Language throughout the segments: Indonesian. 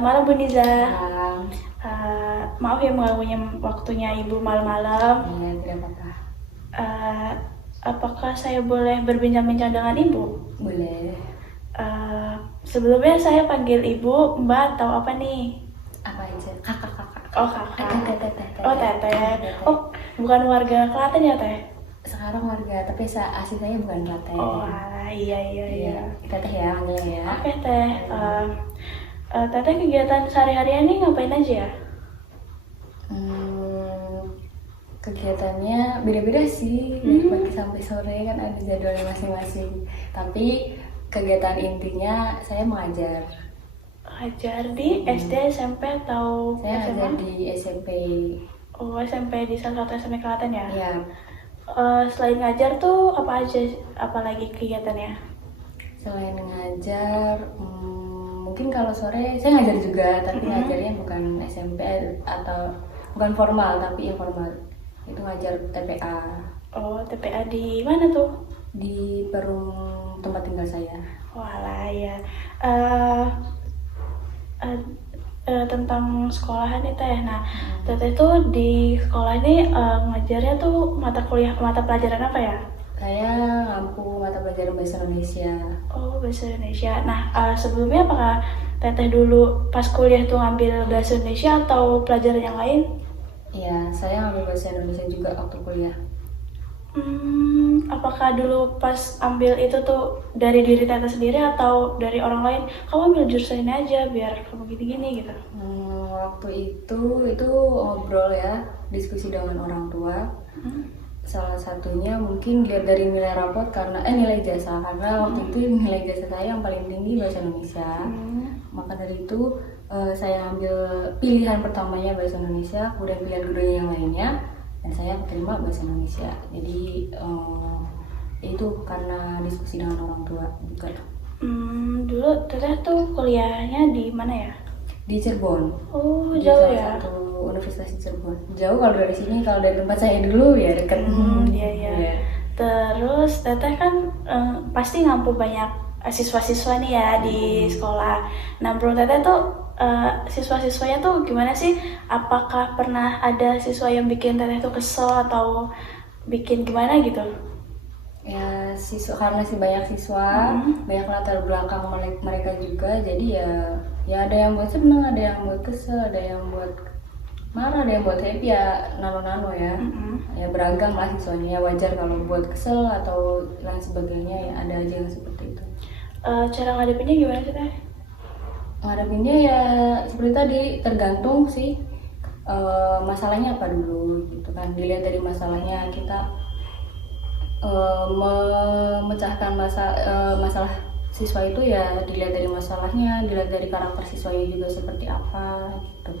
Selamat malam Bu Niza. Malam. Maaf ya mengganggunya waktunya Ibu malam-malam. Iya, tidak apa-apa. Apakah saya boleh berbincang-bincang dengan Ibu? Boleh. Sebelumnya saya panggil Ibu, Mbak, atau apa nih? Apa aja? Kakak. Oh, kakak. Teteh. Oh, teteh. Oh, bukan warga Klaten ya, Teh? Sekarang warga, tapi asli saya bukan Klaten. Oh, alah, iya. Teteh ya, panggilnya ya. Oke, Teh. Teteh kegiatan sehari-harian nih ngapain aja ya? Kegiatannya beda-beda sih, dari pagi sampai sore kan ada jadwalnya masing-masing. Tapi kegiatan intinya saya mengajar. Ajar di SD, SMP, atau Saya SMA? ngajar di SMP. Oh, SMP di salah satu SMP Klaten ya? Ya, Selain ngajar tuh apa aja, apalagi kegiatannya? selain ngajar, mungkin kalau sore saya ngajar juga, tapi ngajarnya bukan SMP atau bukan formal tapi informal. Itu ngajar TPA Oh, TPA di mana tuh? di Perum tempat tinggal saya. Walah ya. Tentang sekolahan nih Teh. Nah, Teteh tuh di sekolah ini ngajarnya tuh mata pelajaran apa ya? Saya ngampu mata pelajaran bahasa Indonesia. Oh, bahasa Indonesia. Nah, sebelumnya apakah Teteh dulu pas kuliah tuh ngambil bahasa Indonesia atau pelajaran yang lain? Iya, saya ngambil bahasa Indonesia juga waktu kuliah. Apakah dulu pas ambil itu tuh dari diri Teteh sendiri atau dari orang lain? Kamu ambil jurusan ini aja biar kamu gini-gini gitu. Waktu itu ngobrol ya, diskusi dengan orang tua. Salah satunya mungkin lihat dari nilai rapot nilai jasa, karena waktu itu nilai jasa saya yang paling tinggi bahasa Indonesia. Maka dari itu saya ambil pilihan pertamanya bahasa Indonesia, kemudian pilihan kedua yang lainnya, dan saya terima bahasa Indonesia. Jadi itu karena diskusi dengan orang tua juga. Dulu Teteh tuh kuliahnya di mana ya? Di Cirebon. Oh, Di jauh salah ya? satu universitas di Cirebon. Jauh kalau dari sini, kalau dari tempat saya dulu ya dekat. Iya. Terus Teteh kan pasti ngampu banyak siswa-siswa nih ya di sekolah. Nah, menurut Teteh tuh siswa-siswanya tuh gimana sih? Apakah pernah ada siswa yang bikin Teteh tuh kesel atau bikin gimana gitu? Ya, karena banyak siswa, banyak latar belakang mereka juga, jadi ya ada yang buat seneng, ada yang buat kesel, ada yang buat marah, ada yang buat happy, ya nano ya. Ya beragam lah siswanya, ya wajar kalau buat kesel atau lain sebagainya, ya ada aja yang seperti itu. Cara ngadepinnya gimana sih Teh? Ngadepinnya ya seperti tadi, tergantung sih masalahnya apa dulu gitu kan. Dilihat dari masalahnya, kita memecahkan masalah siswa itu ya dilihat dari masalahnya, dilihat dari karakter siswanya juga seperti apa gitu.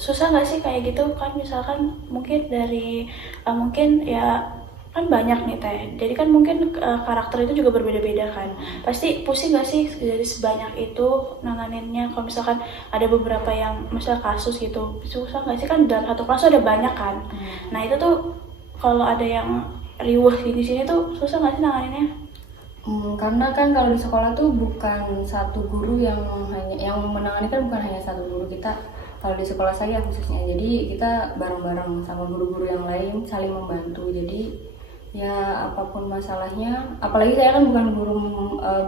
Susah nggak sih kayak gitu kan, misalkan mungkin dari mungkin ya kan banyak nih Teh, jadi kan mungkin karakter itu juga berbeda-beda kan, pasti pusing nggak sih dari sebanyak itu nanganinnya? Kalau misalkan ada beberapa yang misal kasus gitu, susah nggak sih kan dalam satu kelas ada banyak kan. Nah itu tuh kalau ada yang riuh di sini tuh susah nggak sih nanganinnya? Karena kan kalau di sekolah tuh bukan satu guru yang menangani, kan bukan hanya satu guru kita. Kalau di sekolah saya khususnya, jadi kita bareng-bareng sama guru-guru yang lain, saling membantu. Jadi ya apapun masalahnya, apalagi saya kan bukan guru,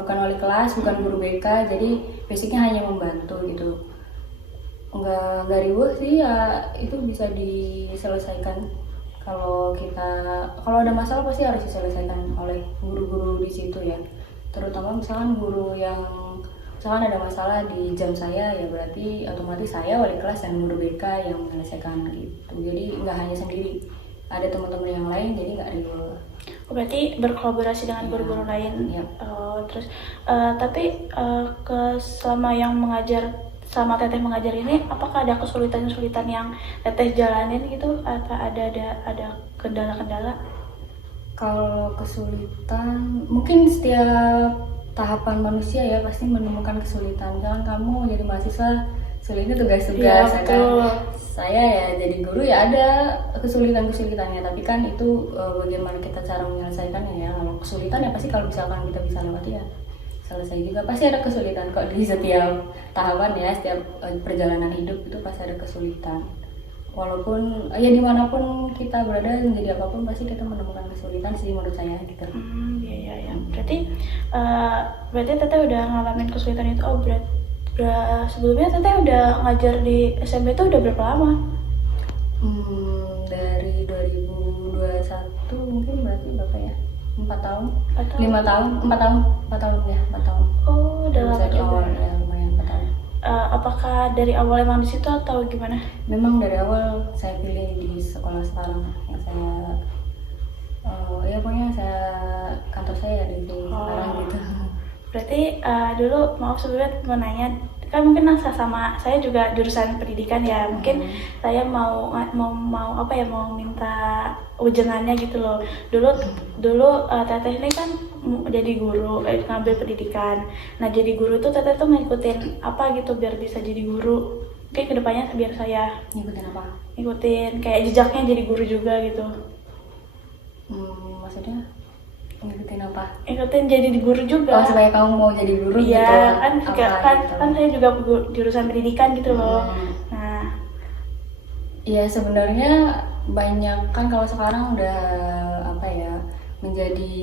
bukan wali kelas, bukan guru BK, jadi basicnya hanya membantu gitu. Nggak ribut sih ya, itu bisa diselesaikan. Kalau ada masalah pasti harus diselesaikan oleh guru-guru di situ ya. Terutama misalkan guru yang misalkan ada masalah di jam saya, ya berarti otomatis saya wali kelas dan guru BK yang menyelesaikan gitu. Jadi nggak hanya sendiri, ada teman-teman yang lain, jadi nggak ribut. Berarti berkolaborasi dengan guru-guru lain. Ya. Terus tapi selama yang sama Teteh mengajar ini, apakah ada kesulitan-kesulitan yang Teteh jalanin gitu? Apa ada kendala-kendala? Kalau kesulitan, mungkin setiap tahapan manusia ya pasti menemukan kesulitan. Jangan kamu jadi mahasiswa sulitnya tugas-tugas, Ya, kan saya ya jadi guru ya ada kesulitannya, tapi kan itu bagaimana kita cara menyelesaikannya ya. Kalau kesulitan ya pasti kalau misalkan kita bisa lewati ya bisa selesai juga. Pasti ada kesulitan kok di setiap tahapan ya, setiap perjalanan hidup itu pasti ada kesulitan. Walaupun ya dimanapun kita berada, menjadi apapun pasti kita menemukan kesulitan sih menurut saya gitu. Iya iya ya. Berarti Teteh udah ngalamin kesulitan itu. Oh sebelumnya Teteh udah ngajar di SMP itu udah berapa lama? Dari 2021 mungkin berarti berapa ya? 4 tahun? Atau 5 tahun? 4 tahun? 4 tahun ya, 4 tahun. oh udah lama 21 juga. awal ya, lumayan 4 tahun. Apakah dari awal emang di situ atau gimana? Memang dari awal saya pilih di sekolah sekarang yang saya ya pokoknya saya kantor saya di sekarang gitu. Berarti dulu maaf sebelumnya mau nanya, kan mungkin sama saya juga jurusan pendidikan ya, mungkin saya mau apa ya, mau minta ujangannya gitu loh. Dulu Teteh ini kan jadi guru, ngambil pendidikan. Nah jadi guru tuh Teteh tuh ngikutin apa gitu biar bisa jadi guru? Mungkin kedepannya biar saya Ngikutin apa? ngikutin kayak jejaknya jadi guru juga gitu. Maksudnya ngikutin apa? Ngikutin jadi guru juga. Oh, supaya kamu mau jadi guru gitu? Iya kan juga Gitu? kan saya juga jurusan pendidikan gitu loh. Nah ya sebenarnya banyak kan kalau sekarang udah apa ya, menjadi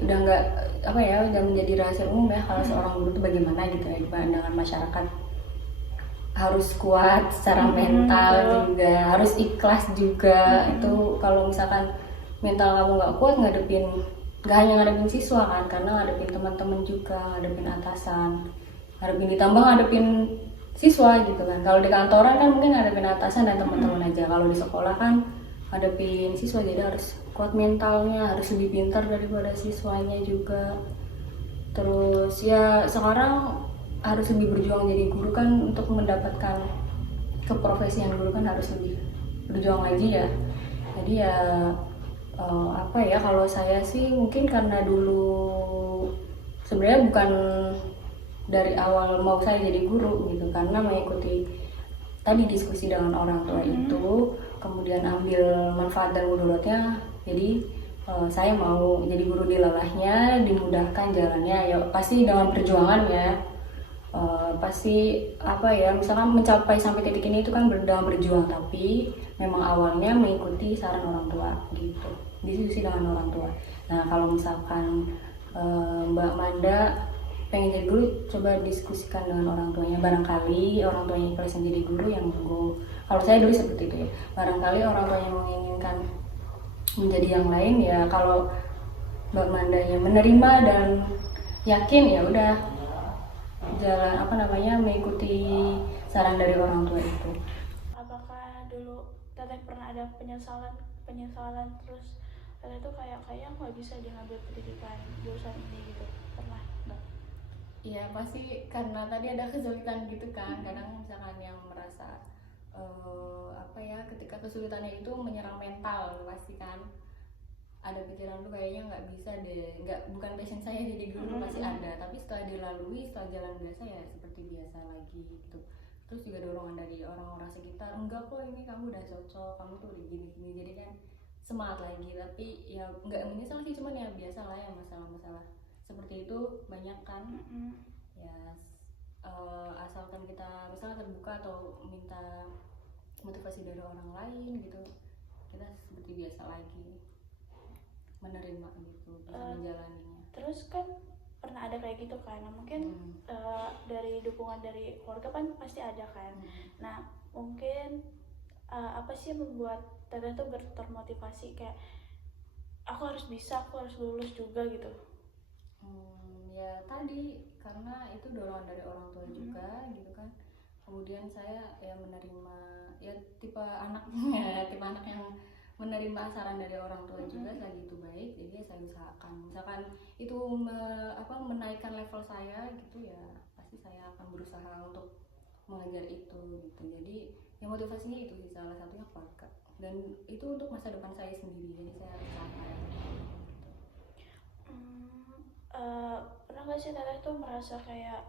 udah nggak apa ya, udah menjadi rahasia umum ya kalau seorang guru itu bagaimana gitu ya di pandangan masyarakat. Harus kuat secara mental juga, harus ikhlas juga. Itu kalau misalkan mental kamu nggak kuat ngadepin, nggak hanya ngadepin siswa kan, karena ngadepin teman-teman juga, ngadepin atasan, ditambah ngadepin siswa gitu kan. Kalau di kantoran kan mungkin ngadepin atasan dan teman-teman aja. Kalau di sekolah kan ngadepin siswa, jadi harus kuat mentalnya, harus lebih pintar daripada siswanya juga. Terus ya sekarang harus lebih berjuang jadi guru kan, untuk mendapatkan keprofesian guru kan harus lebih berjuang lagi ya. Jadi ya apa ya, kalau saya sih mungkin karena dulu sebenarnya bukan dari awal mau saya jadi guru gitu, karena mengikuti tadi diskusi dengan orang tua itu, kemudian ambil manfaat dan mudaratnya. Jadi saya mau jadi guru di lelahnya, dimudahkan jalannya ya, pasti dengan perjuangan ya. Pasti apa ya, misalkan mencapai sampai titik ini itu kan dalam berjuang, tapi memang awalnya mengikuti saran orang tua gitu, diskusi dengan orang tua. Nah kalau misalkan Mbak Manda pengen jadi guru, coba diskusikan dengan orang tuanya, barangkali orang tuanya ikhlas jadi guru yang monggo. Kalau saya dulu seperti itu ya, barangkali orang tuanya menginginkan menjadi yang lain ya, kalau Mbak Mandanya menerima dan yakin ya udah jalan apa namanya, mengikuti saran dari orang tua itu. apakah dulu Teteh pernah ada penyesalan terus Teteh tuh kayak nggak bisa dia ngambil pendidikan jurusan ini gitu, pernah nggak? Ya pasti karena tadi ada kesulitan gitu kan. Kadang misalkan yang merasa apa ya, ketika kesulitannya itu menyerang mental, pasti kan ada pikiran tuh kayaknya nggak bisa deh, bukan passion saya jadi guru, pasti ada. Tapi setelah dilalui, setelah jalan biasa ya seperti biasa lagi gitu. Terus juga dorongan dari orang-orang sekitar, enggak kok ini kamu udah cocok, kamu tuh udah gini-gini, jadi kan semangat lagi. Tapi ya nggak menyesal sih, cuman ya biasa lah ya, masalah-masalah seperti itu banyak kan. Ya asalkan kita misalnya terbuka atau minta motivasi dari orang lain gitu, kita seperti biasa lagi menerima gitu, bisa menjalaninya. Terus kan pernah ada kayak gitu kan, mungkin dari dukungan dari keluarga kan pasti ada kan. Nah mungkin apa sih yang membuat Teteh tuh termotivasi kayak aku harus bisa, aku harus lulus juga gitu? Ya tadi karena itu dorongan dari orang tua juga gitu kan. Kemudian saya ya menerima, ya tipe anak yang menerima saran dari orang tua juga, saya gitu baik, jadi saya usahakan. Misalkan itu menaikkan level saya gitu ya, pasti saya akan berusaha untuk mengejar itu gitu. Jadi ya motivasinya itu sih, salah satunya keluarga, dan itu untuk masa depan saya sendiri, jadi saya usahakan gitu. Pernah nggak sih Teteh tuh merasa kayak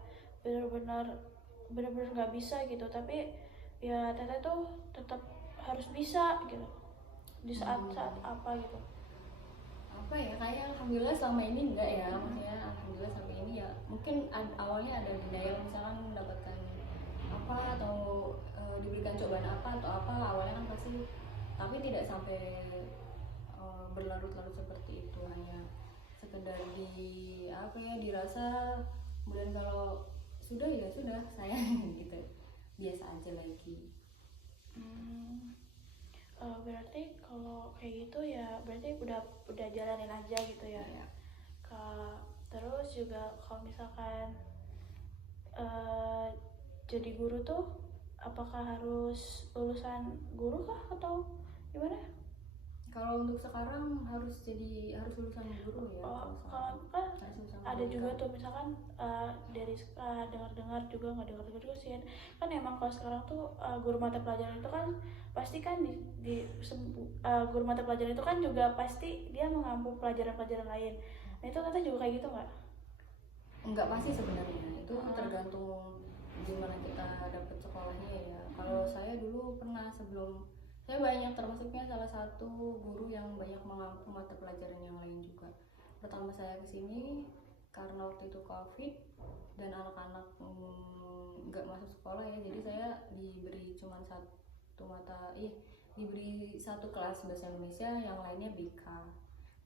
bener-bener nggak bisa gitu, tapi ya Teteh tuh tetap harus bisa gitu di saat apa gitu? apa ya, kayak alhamdulillah selama ini enggak ya, maksudnya alhamdulillah sampai ini ya mungkin awalnya ada denial, misalkan mendapatkan apa atau diberikan cobaan apa atau apa, awalnya kan pasti, tapi tidak sampai berlarut-larut seperti itu, hanya sekedar di apa ya, dirasa, kemudian kalau sudah ya sudah saya gitu, biasa aja lagi. Berarti kalau kayak gitu ya berarti udah jalanin aja gitu ya. Iya. Terus juga kalau misalkan jadi guru tuh apakah harus lulusan guru kah atau gimana? Kalau untuk sekarang harus lulusan guru ya. Kalau kan Harus lulusan ada guru. juga tuh misalkan dari dengar-dengar juga nggak dengar-dengar juga sih kan emang kalau sekarang tuh guru mata pelajaran itu kan pasti kan guru mata pelajaran itu kan juga pasti dia mengampu pelajaran-pelajaran lain. Nah itu kata juga kayak gitu nggak? Enggak pasti sebenarnya, itu tergantung gimana kita dapat sekolahnya ya. Kalau saya dulu pernah, sebelum saya banyak, termasuknya salah satu guru yang banyak mengampu mata pelajaran yang lain juga. Pertama saya kesini karena waktu itu COVID dan anak-anak nggak masuk sekolah ya, jadi saya diberi cuma diberi satu kelas bahasa Indonesia, yang lainnya BK.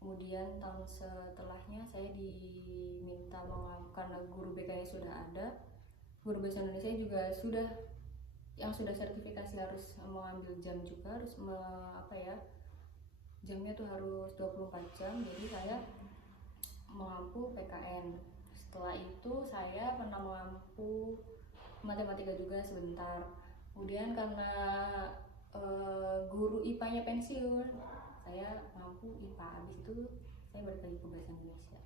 Kemudian tahun setelahnya saya diminta karena guru BK-nya sudah ada, guru bahasa Indonesia juga sudah sertifikasi harus mengambil jam juga, harus jamnya tuh harus 24 jam, jadi saya mengampu PKN. Setelah itu saya pernah mengampu matematika juga sebentar. Kemudian karena guru IPA-nya pensiun, saya mampu IPA. Habis itu saya balik lagi ke bahasa Indonesia.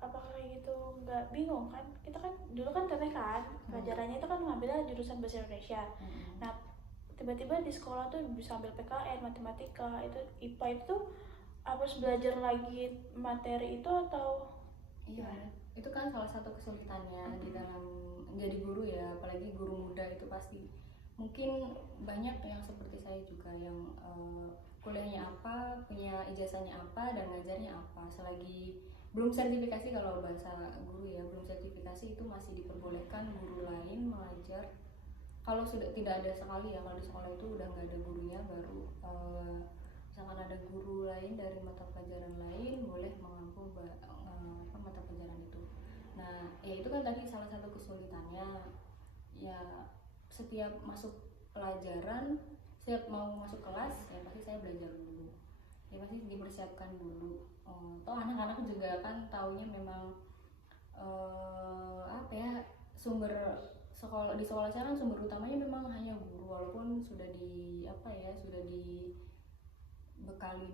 Apakah kayak gitu nggak bingung kan? Kita kan dulu kan teteh kan pelajarannya itu kan ngambilnya jurusan bahasa Indonesia. Nah tiba-tiba di sekolah tuh bisa ambil PKN matematika, itu IPA itu harus belajar lagi materi itu atau Iya, itu kan salah satu kesulitannya di dalam menjadi guru ya, apalagi guru muda itu pasti. Mungkin banyak yang seperti saya juga yang kuliahnya apa, punya ijazahnya apa, dan ngajarnya apa. Selagi belum sertifikasi, kalau bahasa guru ya, belum sertifikasi itu masih diperbolehkan guru lain mengajar. Kalau sudah tidak ada sekali ya, kalau di sekolah itu udah nggak ada gurunya, baru misalkan ada guru lain dari mata pelajaran lain boleh mengampu mata pelajaran itu. Nah ya itu kan tadi salah satu kesulitannya ya, setiap masuk pelajaran, setiap mau masuk kelas ya pasti saya belajar dulu ya, pasti dipersiapkan dulu. Toh anak-anak juga kan taunya memang sumber sekolah, di sekolah saya kan sumber utamanya memang hanya guru, walaupun sudah dibekali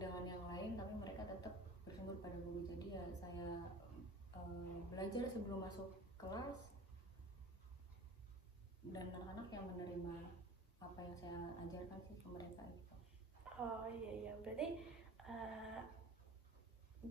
dengan yang lain, tapi mereka tetap bersumber pada guru. Jadi ya saya belajar sebelum masuk kelas, dan anak-anak yang menerima apa yang saya ajarkan sih ke mereka itu. Oh iya berarti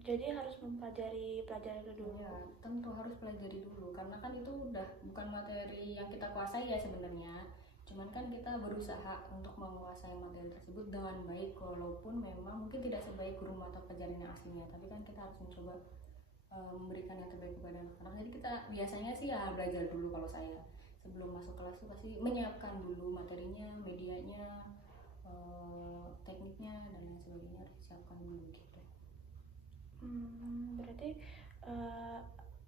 jadi harus mempelajari pelajaran itu dulu. Ya tentu harus pelajari dulu, karena kan itu udah bukan materi yang kita kuasai ya sebenarnya. Cuman kan kita berusaha untuk menguasai materi tersebut dengan baik, walaupun memang mungkin tidak sebaik guru mata pelajaran yang aslinya, tapi kan kita harus mencoba memberikan yang terbaik kepada anak-anak. Jadi kita biasanya sih ya belajar dulu. Kalau saya sebelum masuk kelas itu pasti menyiapkan dulu materinya, medianya, tekniknya, dan lain sebagainya harus disiapkan dulu gitu. Berarti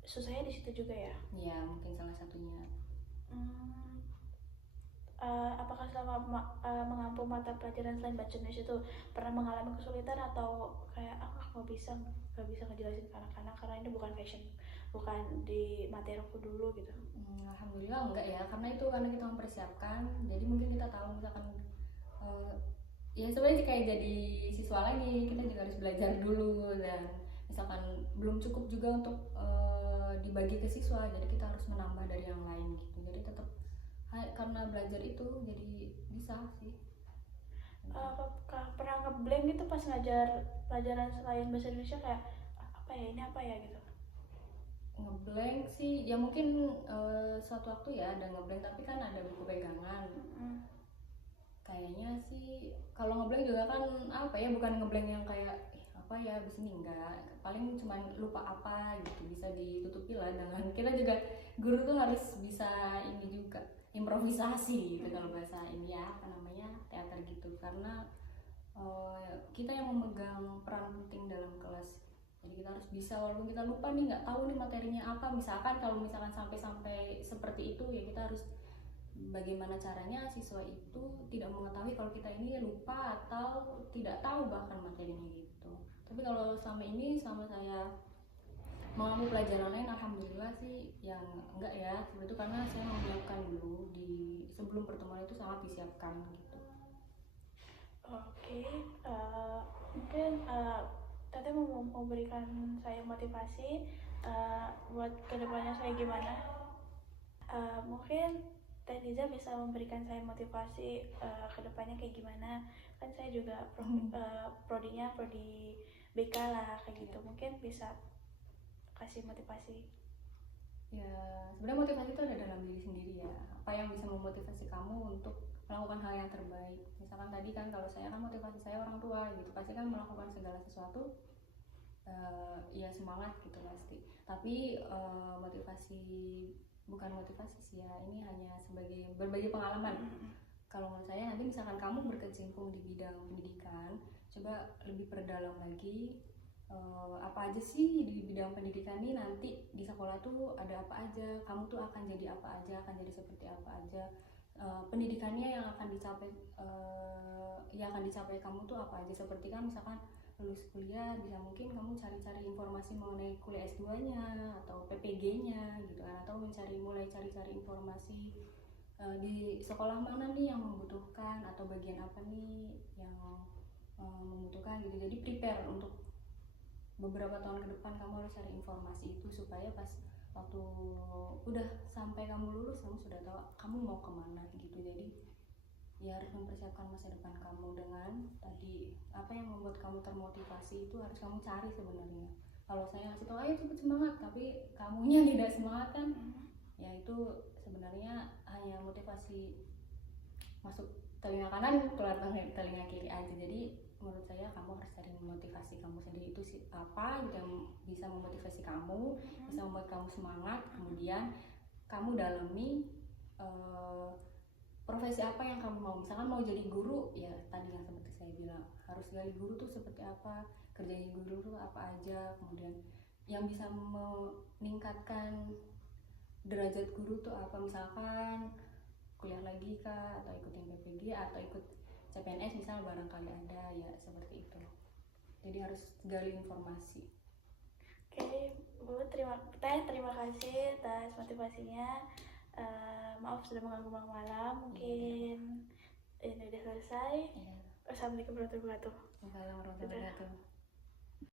susahnya di situ juga ya? Ya mungkin salah satunya. Apakah selama mengampu mata pelajaran selain bahasa Indonesia itu pernah mengalami kesulitan atau kayak nggak bisa ngejelasin ke anak-anak karena ini bukan passion, bukan di materi aku dulu gitu? Alhamdulillah enggak ya, karena kita mempersiapkan, jadi mungkin kita tahu misalkan ya sebenarnya kayak jadi siswa lagi, kita juga harus belajar dulu, dan misalkan belum cukup juga untuk dibagi ke siswa, jadi kita harus menambah dari yang lain gitu. Jadi tetap karena belajar itu jadi bisa sih. Pernah ngeblank gitu pas ngajar pelajaran selain bahasa Indonesia, kayak ini apa ya gitu? Ngeblank sih ya mungkin suatu waktu ya ada ngeblank, tapi kan ada buku pegangan. Kayaknya sih kalau ngeblank juga kan bukan ngeblank yang kayak apa apa ya abis ini enggak, paling cuman lupa apa gitu bisa ditutupi lah dengan kita juga guru tuh harus bisa ini juga improvisasi gitu kalau bahasa ini ya apa namanya teater gitu karena kita yang memegang peran penting dalam kelas. Jadi kita harus bisa walaupun kita lupa nih nggak tahu nih materinya apa misalkan kalau misalkan sampai seperti itu ya kita harus bagaimana caranya siswa itu tidak mengetahui kalau kita ini lupa atau tidak tahu bahkan materinya gitu. Tapi kalau selama ini selama saya mengambil pelajaran lain alhamdulillah sih yang enggak ya seperti itu karena saya menyiapkan dulu di sebelum pertemuan itu sangat disiapkan gitu. Oke, mungkin Tete mau memberikan saya motivasi buat kedepannya saya gimana. Mungkin Teh Niza bisa memberikan saya motivasi kedepannya kayak gimana. Kan saya juga prodinya prodi BK lah kayak gitu. Mungkin bisa kasih motivasi. Ya, sebenarnya motivasi itu ada dalam diri sendiri ya. Apa yang bisa memotivasi kamu untuk melakukan hal yang terbaik. Misalkan tadi kan kalau saya kan motivasi saya orang tua gitu, pasti kan melakukan segala sesuatu ya semangat gitu pasti. Tapi motivasi bukan motivasi sih ya, ini hanya sebagai berbagi pengalaman. Kalau menurut saya nanti misalkan kamu berkecimpung di bidang pendidikan, coba lebih perdalam lagi apa aja sih di bidang pendidikan ini nanti di sekolah tuh ada apa aja, kamu tuh akan jadi apa aja, akan jadi seperti apa aja, pendidikannya yang akan dicapai kamu tuh apa aja, seperti kan misalkan lulus kuliah bisa mungkin kamu cari-cari informasi mengenai kuliah S2-nya atau PPG-nya gitu kan, atau mulai cari-cari informasi di sekolah mana nih yang membutuhkan atau bagian apa nih yang membutuhkan gitu. Jadi prepare untuk beberapa tahun ke depan kamu harus cari informasi itu supaya pas waktu udah sampai kamu lulus kamu sudah tahu kamu mau kemana gitu. Jadi ya harus mempersiapkan masa depan kamu dengan tadi apa yang membuat kamu termotivasi itu harus kamu cari sebenarnya. Kalau saya ngasih tahu ayo cepet semangat tapi kamunya tidak semangat kan ya itu sebenarnya hanya motivasi masuk telinga kanan keluar telinga kiri aja. Jadi menurut saya kamu harus cari motivasi kamu sendiri itu sih apa gitu yang bisa memotivasi kamu, bisa membuat kamu semangat. Kemudian kamu dalami profesi apa yang kamu mau. Misalkan mau jadi guru ya tadi yang seperti saya bilang harus jadi guru tuh seperti apa, kerjanya guru tuh apa aja. Kemudian yang bisa meningkatkan derajat guru tuh apa, misalkan kuliah lagi kah atau ikutin PPG atau ikut CPNS misal barangkali ada ya seperti itu. Jadi harus gali informasi. Oke, Bu, terima kasih atas motivasinya. Maaf sudah mengganggu malam. Mungkin ini udah selesai. Ya. Assalamualaikum warahmatullahi wabarakatuh. Assalamualaikum warahmatullahi wabarakatuh.